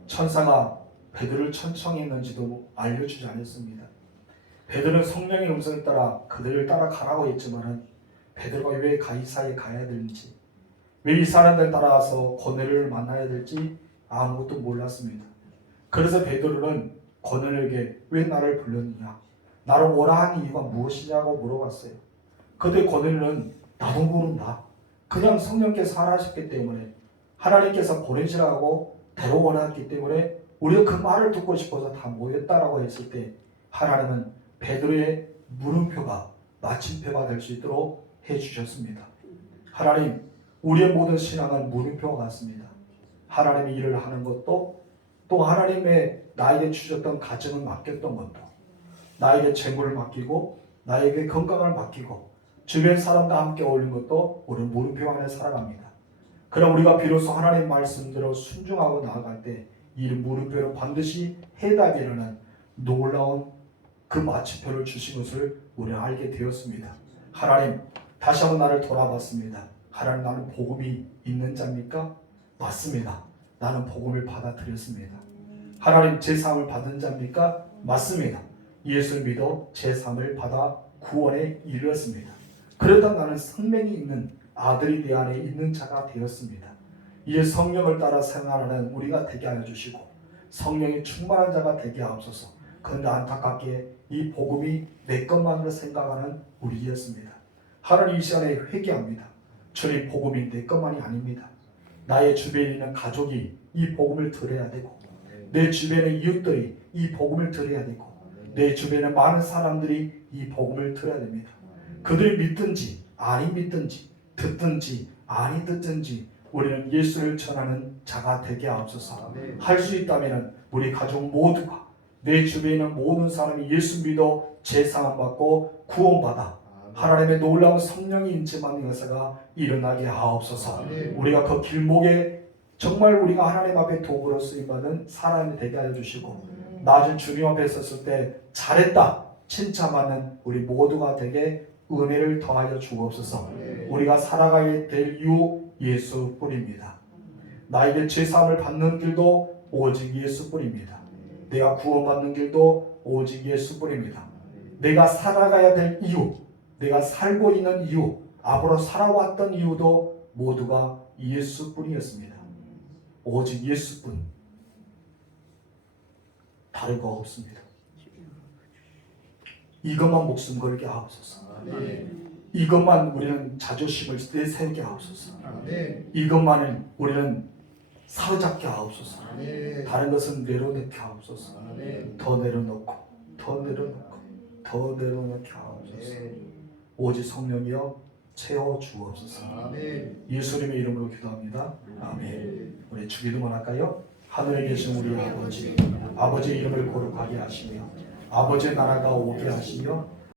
천사가 베드로를 초청했는지도 알려주지 않았습니다. 베드로는 성령의 음성을 따라 그들을 따라가라고 했지만 베드로가 왜 가이사에 가야 되는지, 왜 이 사람들 따라가서 고넬료를 만나야 될지 아무것도 몰랐습니다. 그래서 베드로는 고넬료에게 왜 나를 불렀느냐, 나를 오라 한 이유가 무엇이냐고 물어봤어요. 그때 고넬료는 나도 모른다. 그냥 성령께서 하라셨기 때문에, 하나님께서 보내시라고 데려오셨기 때문에 우리가 그 말을 듣고 싶어서 다 모였다라고 했을 때, 하나님은 베드로의 물음표가 마침표가 될 수 있도록 해주셨습니다. 하나님, 우리의 모든 신앙은 물음표와 같습니다. 하나님이 일을 하는 것도, 또 하나님의 나에게 주셨던 가정을 맡겼던 것도, 나에게 재물을 맡기고 나에게 건강을 맡기고 주변 사람과 함께 어울리는 것도 우리는 물음표 안에 살아갑니다. 그럼 우리가 비로소 하나님 말씀대로 순종하고 나아갈 때 이 물음표는 반드시 해답이 일어나는 놀라운 그 마침표를 주신 것을 우리는 알게 되었습니다. 하나님, 다시 한번 나를 돌아봤습니다. 하나님, 나는 복음이 있는 자입니까? 맞습니다. 나는 복음을 받아들였습니다. 하나님, 제사함을 받은 자입니까? 맞습니다. 예수를 믿어 제사함을 받아 구원에 이르렀습니다. 그러다 나는 생명이 있는 아들이 내 안에 있는 자가 되었습니다. 이에 성령을 따라 생활하는 우리가 되게 하여 주시고 성령이 충만한 자가 되게 하옵소서. 그런데 안타깝게 이 복음이 내 것만으로 생각하는 우리였습니다. 하나님, 이 시간에 회개합니다. 주님, 복음이 내 것만이 아닙니다. 나의 주변에 있는 가족이 이 복음을 들어야 되고, 내 주변의 이웃들이 이 복음을 들어야 되고, 내 주변에 많은 사람들이 이 복음을 들어야 됩니다. 그들이 믿든지 아니 믿든지 듣든지 아니 듣든지 우리는 예수를 전하는 자가 되게 하옵소서. 할 수 있다면 우리 가족 모두가, 내 주변에 있는 모든 사람이 예수 믿어 제사함 받고 구원받아 하나님의 놀라운 성령이 임재받는 역사가 일어나게 하옵소서. 우리가 그 길목에 정말 우리가 하나님 앞에 도구로 쓰임받는 사람이 되게 하여 주시고, 낮은 주님 앞에 섰을 때 잘했다 칭찬받는 우리 모두가 되게 은혜를 더하여 주옵소서. 우리가 살아가야 될 이유 예수뿐입니다. 나에게 제사함을 받는 길도 오직 예수뿐입니다. 내가 구원받는 길도 오직 예수뿐입니다. 내가 살아가야 될 이유, 내가 살고 있는 이유, 앞으로 살아왔던 이유도 모두가 예수뿐이었습니다. 오직 예수뿐, 다른 거 없습니다. 이것만 목숨 걸게 하옵소서. 이것만 우리는 자존심을 내세우게 하옵소서. 이것만은 우리는 사로잡게 하옵소서. 다른 것은 내려놓게 하옵소서. 더 내려놓고 더 내려놓고 더 내려놓게 하옵소서. 오직 성령이여 채워 주옵소서. 예수님의 이름으로 기도합니다. 아멘. 우리 주기도만 할까요? 하늘에 계신 우리 아버지, 아버지의 이름을 거룩하게 하시며 아버지의 나라가 오게 하시며